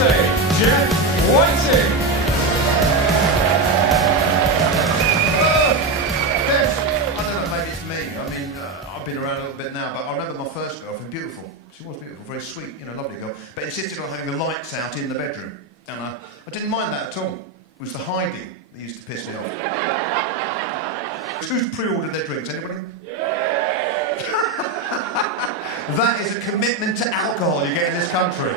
stage, Geoff Whiting. I've been around a little bit now, but I remember my first girlfriend, beautiful. She was beautiful, very sweet, you know, lovely girl, but insisted on having the lights out in the bedroom. And I didn't mind that at all. It was the hiding that used to piss me off. Who's pre-ordered their drinks? Anybody? Yeah. That is a commitment to alcohol you get in this country.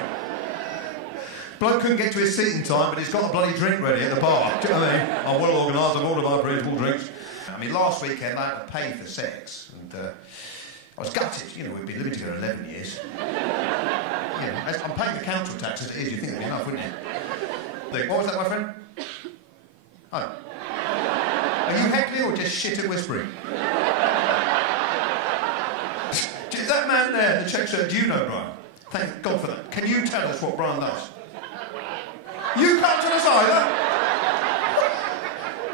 Bloke couldn't get to his seat in time, but he's got a bloody drink ready at the bar. Do you know what I mean? I'm well organised, I've ordered my pre-ordered drinks. I mean, last weekend I had to pay for sex, and I was gutted. You know, we've been living together 11 years. You know, I'm paying the council tax as it is. You'd think it'd be enough, wouldn't you? What was that, my friend? Oh. Are you heckling or just shit at whispering? That man there, the check shirt, do you know Brian? Thank God for that. Can you tell us what Brian does? You can't tell us either?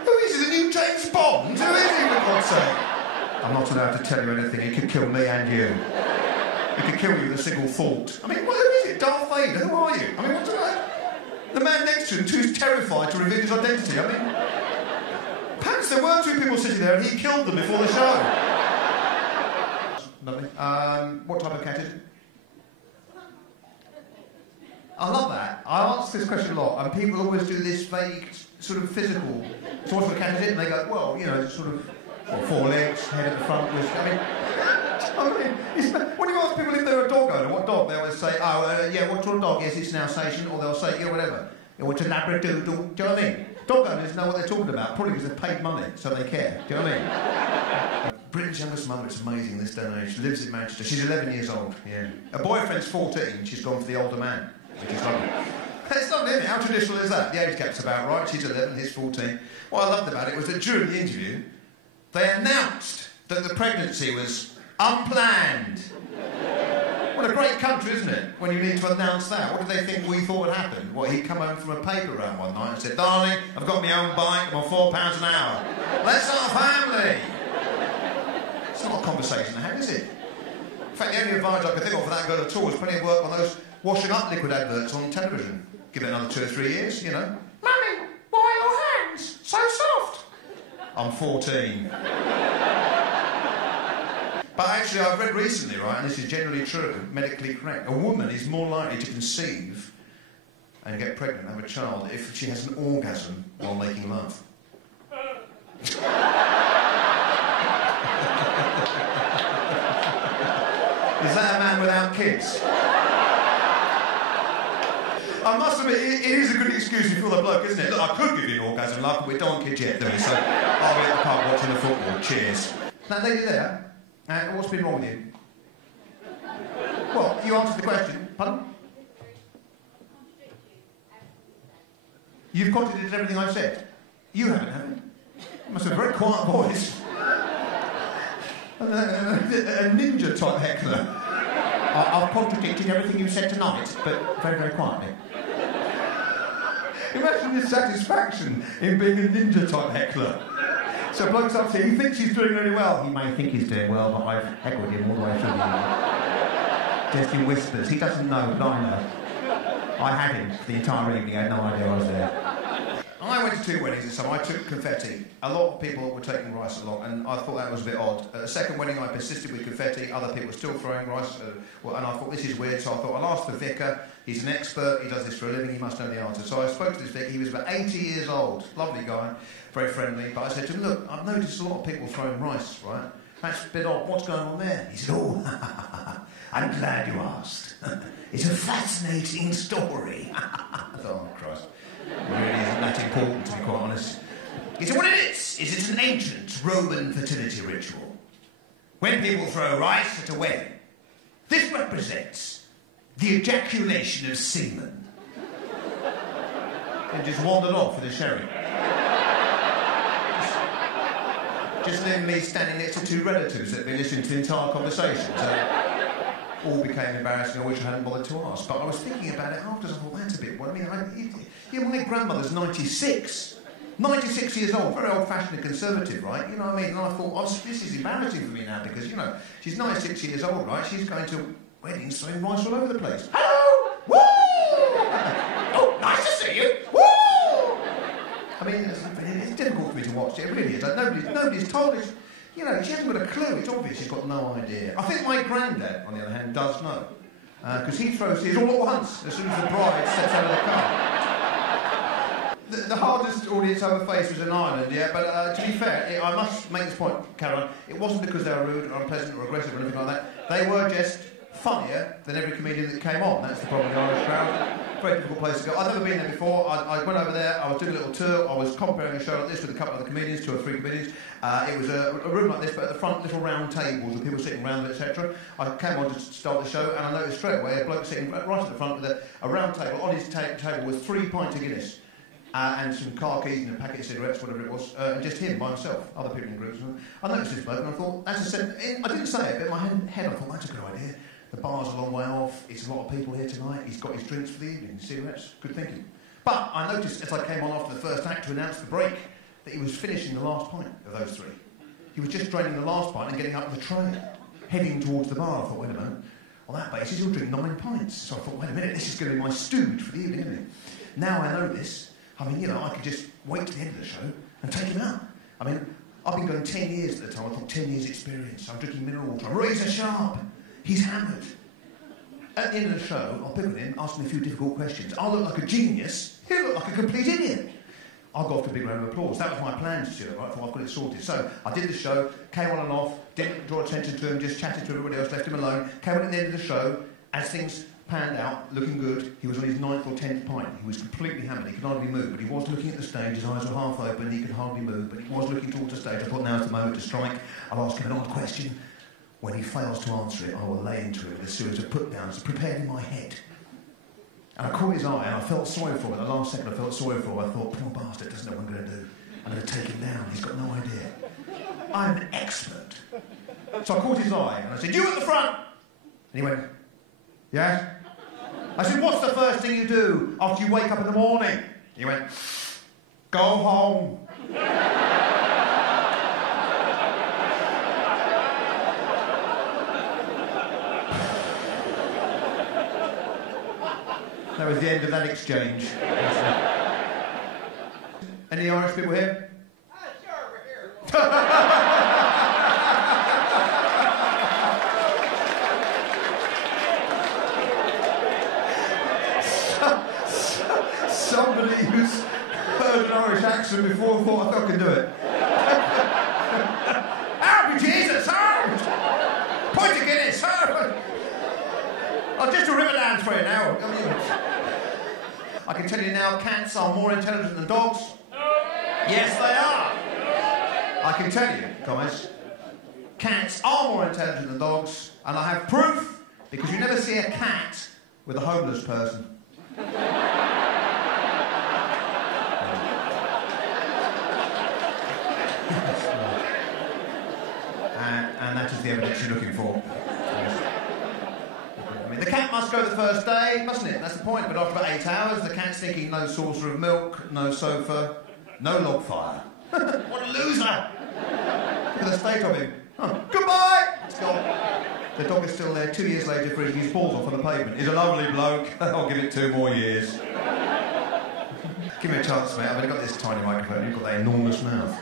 Who is he, the new James Bond? Who is he, for God's sake? I'm not allowed to tell you anything. He could kill me and you. He could kill you with a single thought. I mean, who is it? Darth Vader? Who are you? I mean, what's that? The man next to him, too terrified to reveal his identity. I mean, perhaps there were two people sitting there and he killed them before the show. Lovely. What type of cat is it? I love that. I ask this question a lot, and people always do this vague, sort of physical. So what sort of cat is it? And they go, well, you know, sort of, well, 4 legs, head at the front. With, when you ask people if they're a dog owner, what dog, they always say, oh, yeah, what sort of dog? Yes, it's an Alsatian, or they'll say, yeah, whatever. Or it's a Labradoodle. Do you know what I mean? Dog owners know what they're talking about, probably because they've paid money, so they care. Do you know what I mean? Britain's youngest mother, it's amazing this day and age. She lives in Manchester. She's 11 years old, yeah. Her boyfriend's 14, she's gone for the older man, which is lovely. It's lovely, isn't it? How traditional is that? The age gap's about right. She's 11, he's 14. What I loved about it was that during the interview, they announced that the pregnancy was unplanned. What a great country, isn't it? When you need to announce that. What did they think we thought would happen? What, he'd come home from a paper round one night and said, darling, I've got my own bike, I'm on £4 an hour. Let's start a family. It's not a conversation to have, is it? In fact, the only advantage I could think of for that girl at all was plenty of work on those washing up liquid adverts on television. Give it another 2 or 3 years, you know. Mummy, why are your hands so soft? I'm 14. But actually, I've read recently, right, and this is generally true, medically correct, a woman is more likely to conceive and get pregnant and have a child if she has an orgasm while making love. Is that a man without kids? I must admit, it is a good excuse if you're the bloke, isn't it? Look, I could give you an orgasm, love, but we don't want kids yet, do we? So I'll be at the park watching the football. Cheers. That lady there, what's been wrong with you? Well, you answered the question. Pardon? You've contradicted everything I've said. You haven't, have you? You must have a very quiet voice. A ninja-type heckler. I've contradicted everything you've said tonight, but very, very quietly. Imagine the satisfaction in being a ninja-type heckler. So bloke's up here, he thinks he's doing really well. He may think he's doing well, but I've heckled him all the way through the evening. Just in whispers. He doesn't know, but I know. I had him for the entire evening, I had no idea I was there. I went to 2 weddings this summer. I took confetti. A lot of people were taking rice along, and I thought that was a bit odd. At the second wedding, I persisted with confetti. Other people were still throwing rice, and I thought, this is weird, so I thought, I'll ask the vicar. He's an expert, he does this for a living, he must know the answer. So I spoke to this vicar. He was about 80 years old. Lovely guy, very friendly. But I said to him, look, I've noticed a lot of people throwing rice, right? That's a bit odd. What's going on there? He said, oh, I'm glad you asked. It's a fascinating story. I thought, oh, Christ. It really isn't that important, to be quite honest. He said, what it is it's an ancient Roman fertility ritual. When people throw rice at a wedding, this represents the ejaculation of semen. And just wandered off with a sherry. Just then me standing next to 2 relatives that had been listening to the entire conversation. So all became embarrassing, I wish I hadn't bothered to ask. But I was thinking about it afterwards, I thought, that's a bit... Well, I mean, my grandmother's 96. 96 years old, very old-fashioned and conservative, right? You know what I mean? And I thought, oh, this is embarrassing for me now, because, you know, she's 96 years old, right? She's going to weddings throwing rice all over the place. Hello! Woo! It really is. Like, nobody's told us. You know, she hasn't got a clue. It's obvious she's got no idea. I think my granddad, on the other hand, does know. Because he throws his all at once as soon as the bride steps out of the car. The hardest audience I ever faced was in Ireland, yeah, but to be fair, I must make this point, Caroline, it wasn't because they were rude or unpleasant or aggressive or anything like that. They were just funnier than every comedian that came on. That's the problem with the Irish crowd. Very difficult place to go. I've never been there before. I went over there, I was doing a little tour, I was comparing a show like this with a couple of the comedians, 2 or 3 comedians. It was a room like this, but at the front, little round tables with people sitting around it, etc. I came on to start the show, and I noticed straight away a bloke sitting right at the front with a round table. On his table was 3 pints of Guinness. And some car keys and a packet of cigarettes, whatever it was, and just him by himself, other people in groups. I noticed this bloke and I thought, I didn't say it, but in my head I thought, that's a good idea. The bar's a long way off, it's a lot of people here tonight, he's got his drinks for the evening, cigarettes, good thinking. But I noticed as I came on after the first act to announce the break, that he was finishing the last pint of those 3. He was just draining the last pint and getting up the tray, heading towards the bar. I thought, wait a minute, on that basis he'll drink 9 pints. So I thought, wait a minute, this is going to be my stooge for the evening, isn't it? Now I know this. I mean, you know, I could just wait to the end of the show and take him out. I mean, I've been going 10 years at the time. I thought 10 years experience. I'm drinking mineral water. I'm razor sharp. He's hammered. At the end of the show, I'll pick with him, ask him a few difficult questions. I'll look like a genius. He'll look like a complete idiot. I'll go off to a big round of applause. That was my plan, Stuart, right? I thought I've got it sorted. So I did the show, came on and off, didn't draw attention to him, just chatted to everybody else, left him alone. Came on at the end of the show, as things panned out, looking good. He was on his 9th or 10th pint. He was completely hammered. He could hardly move, but he was looking at the stage. His eyes were half open. He could hardly move, but he was looking towards the stage. I thought, now's the moment to strike. I'll ask him an odd question. When he fails to answer it, I will lay into him with a series of put-downs prepared in my head. And I caught his eye, and I felt sorry for him. At the last second, I felt sorry for him. I thought, poor bastard, doesn't know what I'm going to do. I'm going to take him down. He's got no idea. I'm an expert. So I caught his eye, and I said, you at the front! And he went, yes? I said, what's the first thing you do after you wake up in the morning? He went, go home. That was the end of that exchange. Any Irish people here? Sure, we're here. Somebody who's heard an Irish accent before thought I can do it. Help me, Jesus! Help! Point to Guinness! Help! I'll just a river dance for you now. I can tell you now, cats are more intelligent than dogs. Yes, they are. I can tell you, guys, cats are more intelligent than dogs, and I have proof because you never see a cat with a homeless person. And that is the evidence you're looking for. I mean, the cat must go the first day, mustn't it? That's the point. But after about 8 hours, the cat's thinking no saucer of milk, no sofa, no log fire. What a loser! Look at the state of him. Oh, goodbye! It's gone. The dog is still there 2 years later, freezing his paws off on the pavement. He's a lovely bloke. I'll give it 2 more years. Give me a chance, mate. I've only got this tiny microphone. You've got that enormous mouth.